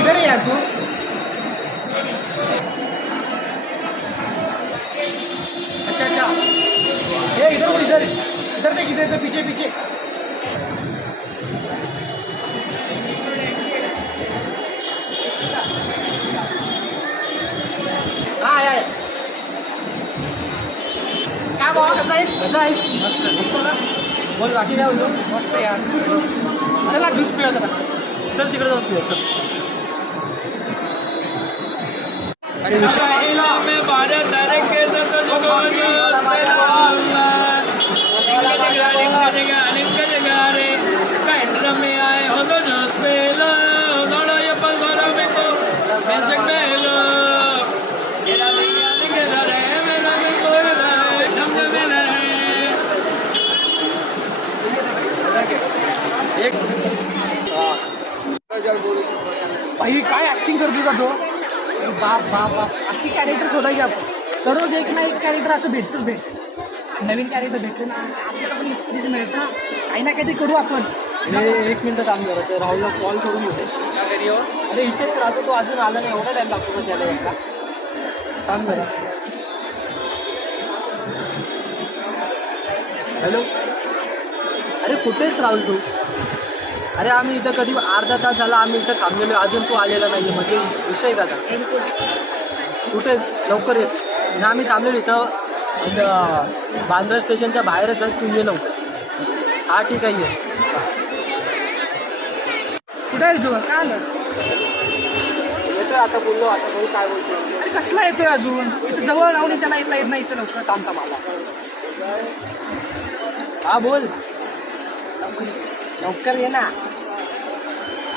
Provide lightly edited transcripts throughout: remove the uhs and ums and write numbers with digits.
किधर है यार तू? अच्छा अच्छा, ये इधर बोल, इधर इधर देख, इधर इधर पीछे पीछे। हाँ यार, काय भावा, कसा आहेस? कसं आहेस? मस्त मस्त ना. बोल बाकी काय होतो? मस्त यार. चला ज्यूस पिऊया जरा. चल तिकडे जाऊन पिऊया, चल. अरे विषय भाई काय ऍक्टिंग करतो का तो? बाप बाप बाप, अशी कॅरेक्टर शोधायची आपण. दररोज एक ना एक कॅरेक्टर असं भेट. नवीन कॅरेक्टर भेटले ना आपल्याला पण एक्सपिरियन्स मिळेल ना. काही ना काहीतरी करू आपण. एक मिनिट काम करायचं, राहुलला कॉल करून घेते. काय करी हो? अरे इथेच राहतो तो, अजून आला नाही. एवढा टाइम लागतो का त्याला यायला? काम करा. हॅलो, अरे कुठेच राहुल तू? अरे आम्ही इथं कधी अर्धा तास झाला आम्ही इथं थांबलेलो, अजून तू आलेला नाही. म्हणजे विषय का? कुठेच लवकर येत ना. आम्ही थांबलेलो इथं बांद्रा स्टेशनच्या बाहेरच आहे. तू ये लवकर. हा ठीक आहे, ये. कुठे आहे तू? काय आलं? येतोय आता, बोललो आता. बोल काय बोलतो? अरे कसला येतोय अजून? इथं जवळ राहून त्याला येता येत नाही. इथं लवकर थांबता मला. हा बोल, लवकर ये ना.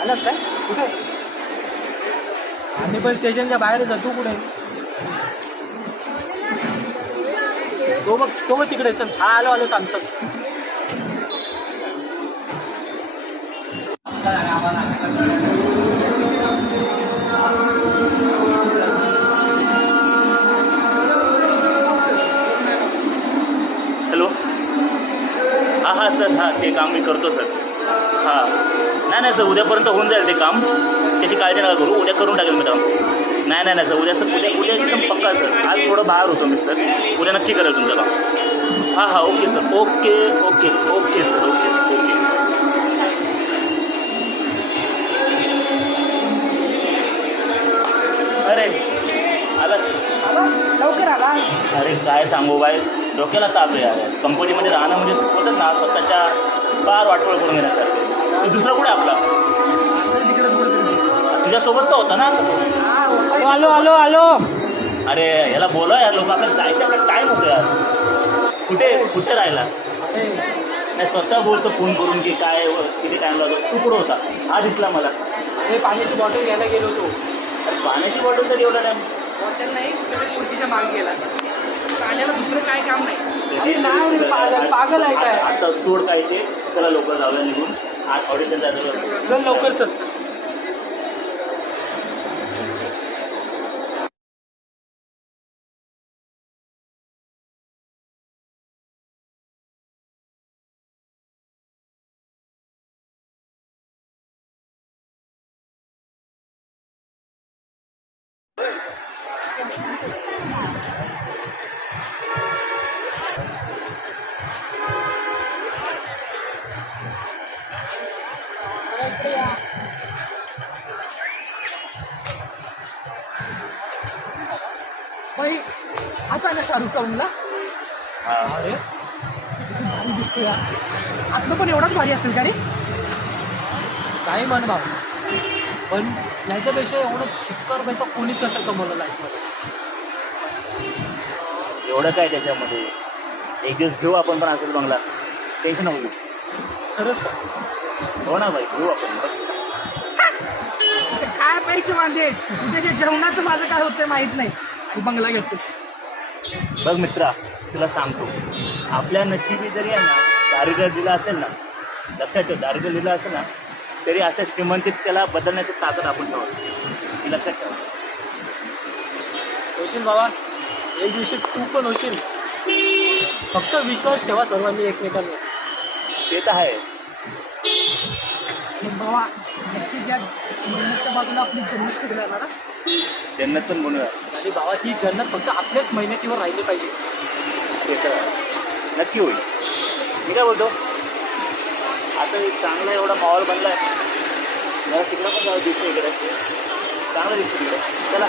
आलास काय? कुठे? आम्ही पण स्टेशनच्या बाहेरच आहे. तू कुठे? तो बघ तिकडे. चल. हा आलो थांब. चल. हॅलो. हां सर, हां ते काम मी करतो सर. हां नाही सर, उद्यापर्यंत होऊन जाईल ते काम. त्याची काळजी नका करू, उद्या करून टाकेल मी काम. नाही सर, उद्या उद्या एकदम पक्का सर. आज थोडं बाहेर होतो मी सर. उद्या नक्की करेल तुमचं काम. हां okay sir. Okay sir. Okay. अरे आला लवकर आला. अरे काय सांगू बाई, डोक्याला ताप आहे यार. कंपनीमध्ये राहणं म्हणजे होतच ना स्वतःच्या फार वाटोळ करून घेण्यासारखं. तू दुसरा कुठे आपला? असं तिकडेच कुठे. तुझ्यासोबत तर होता ना आता तो. आलो. अरे याला बोला यार, लोक आपल्याला जायचं, आपला टाईम होतो यार. कुठे राहिला? नाही स्वतः बोलतो फोन करून की काय किती टाईम लागतो. तू कुठं होता? हा दिसला मला. अरे पाण्याची बॉटल घ्यायला गेलो होतो. अरे पाण्याची बॉटल तरी एवढा टाईम? हॉटेल नाही, कुर्तीच्या मागे गेला. चालेला दुसरं काय काम नाही. अरे नाही, पागल आहे काय? आता सोड काय ते. चला लवकर जाऊया निघून. आज ऑडिशन जायचं. चल लवकर चल. भाई हाच आहे ना शाहरुखचा मुलगा? हां अरे भारी दिसतोय यार. आतलं पण एवढाच भारी असेल का रे? काही म्हण बाबा, पण याच्यापेक्षा एवढं चिक्कर पैसा कोणीच कसं कमवलं लाईफमध्ये. एवढं काय त्याच्यामध्ये. एक दिवस घेऊ आपण पण असंच बंगला. टेन्शन नको घेऊ. खरंच का? हो ना बाई, घेऊ आपण. काय पाहिजे वांदे? उद्याच्या जेवणाचं माझं काय होतंय माहित नाही. तू बंगला घेतो. बघ मित्रा, तुला सांगतो, आपल्या नशिबी जरी आहे ना दारिद्र्य दिलं असेल ना, लक्षात ठेव, दारिद्र्य दिलं असेल ना तरी असं श्रीमंतीत त्याला बदलण्याची ताकद आपण ठेवतो. लक्षात ठेव. होशील बाबा, एक दिवशी तू पण होशील. फक्त विश्वास ठेवा सर्वांनी एकमेकांवर. ते तर आहे. बाबा नक्कीच या मेहनतच्या बाजूला आपली जन्नत कधी जाणार हा? जन्नत पण बनवूया. आणि भावा ती जन्नत फक्त आपल्याच मेहनतीवर राहिली पाहिजे. ते तर आहे. नक्की होईल. मी काय बोलतो आता एक चांगला एवढा माहोल बनला आहे मला तिकडं पण जाऊ दिसतो इकडे चांगलं दिसतो तिकडे चला.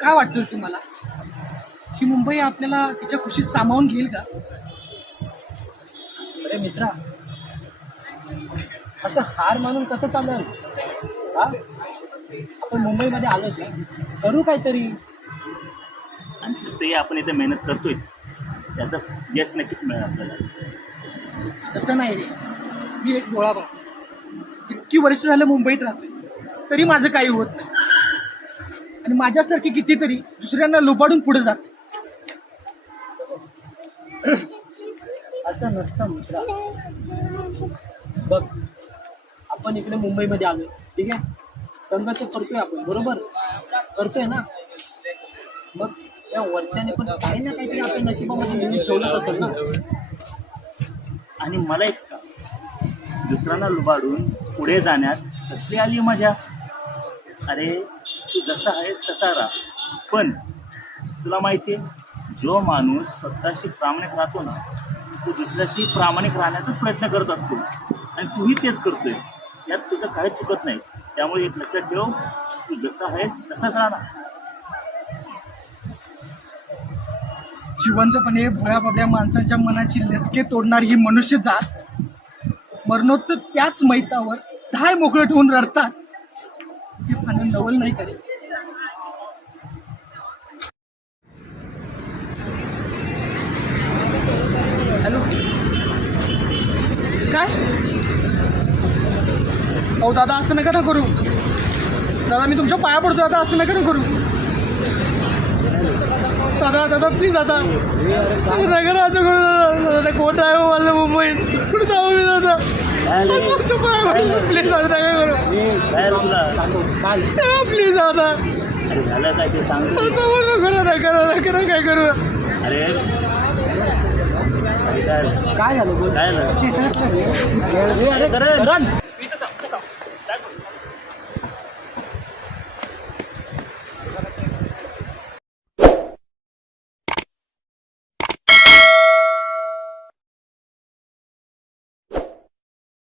काय वाटतं तुम्हाला ही मुंबई आपल्याला तिच्या खुशीत सामावून घेईल का? अरे मित्रा, असं हार मानून कसं चालेल हा? आपण मुंबईमध्ये आलोच ना, करू काहीतरी. आणि तसंही आपण इथे मेहनत करतोय त्याचं यश नक्कीच मिळेल आपल्याला. तसं नाही रे, मी एक डोळा बघ इतकी वर्ष झालं मुंबईत राहतोय तरी माझं काही होत नाही आणि माझ्यासारखी कितीतरी दुसऱ्यांना लुबाडून पुढे जाते. असं नसतं मित्रा. बघ, आपण इकडे मुंबईमध्ये आलोय, ठीक आहे, संघर्ष करतोय आपण, बरोबर करतोय ना. मग या वरच्याने पण काही ना काहीतरी आपल्या नशिबामध्ये लिहून ठेवलंच असेल ना. आणि मला एक सांग दुसऱ्यांना लुबाडून पुढे जाण्यात कसली आली मजा. अरे तू जसा आहेस तसा राहा, पण तुला माहिती आहे जो माणूस स्वतःशी प्रामाणिक राहतो ना तो दुसऱ्याशी प्रामाणिक राहण्याचाच प्रयत्न करत असतो आणि तूही तेच करतोय. यात तुझं काहीच चुकत नाही. त्यामुळे एक लक्षात ठेव तू जसा आहेस तसाच राहा. जिवंतपणे भोळ्या माणसाच्या मनाची लटके तोडणारी ही मनुष्य जात मरणोत्तर त्याच मैतावर ढाय मोकळं ठेवून रडतात. हे फार नवल नाही करेल. हॅलो, काय? अहो दादा, असं नका ना करू दादा, मी तुमच्या पाया पडतो दादा, असं नका ना करू दादा. दादा प्लीज दादा, नका ना असं करू दादा. कोण आहे हो मला मुंबईत, कुठे जाऊ मी दादा? तुमच्या पाया पडतो प्लीज दादा, नका करू प्लीज दादा. अरे झालं काय ते सांग. काय करू? अरे काय झालं बोल. काय झालं? अरे करण